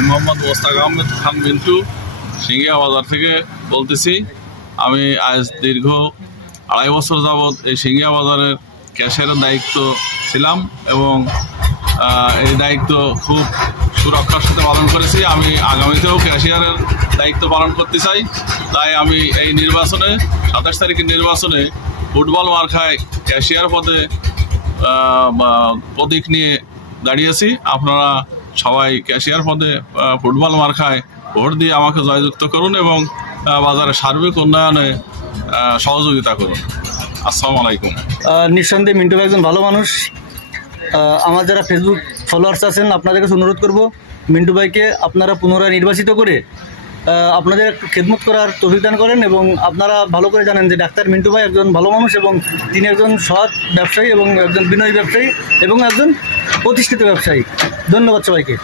আমি মোহাম্মদ মোস্তাক আহমেদ খান মিন্টু সিঙ্গিয়া বাজার থেকে বলতেছি। আমি আজ দীর্ঘ 2.5 বছর যাবৎ এই সিঙ্গিয়া বাজারের ক্যাশিয়ারের দায়িত্ব ছিলাম এবং এই দায়িত্ব খুব সুরক্ষার সাথে পালন করেছি। আমি আগামীতেও ক্যাশিয়ারের দায়িত্ব পালন করতে চাই। তাই আমি এই নির্বাচনে 27 তারিখের নির্বাচনে ফুটবল মার্কায় ক্যাশিয়ার পদে প্রতীক নিয়ে দাঁড়িয়েছি। আপনারা সবাই ক্যাশিয়ার পদে ফুটবল মার্কায় ভোট দিয়ে আমাকে জয়যুক্ত করুন এবং বাজারের সার্বিক উন্নয়নে সহযোগিতা করুন। আসসালামু আলাইকুম। নিঃসন্দেহে মিন্টু ভাই একজন ভালো মানুষ। আমার যারা ফেসবুক ফলোয়ার্স আছেন আপনাদের কাছে অনুরোধ করব, মিন্টু ভাইকে আপনারা পুনরায় নির্বাচিত করে আপনাদের একটু খেদমত করার তৌফিক দান করেন। এবং আপনারা ভালো করে জানেন যে ডাক্তার মিন্টু ভাই একজন ভালো মানুষ এবং তিনি একজন সৎ ব্যবসায়ী এবং একজন বিনয়ী ব্যবসায়ী এবং একজন প্রতিষ্ঠিত ব্যবসায়ী। ধন্যবাদ সবাইকে।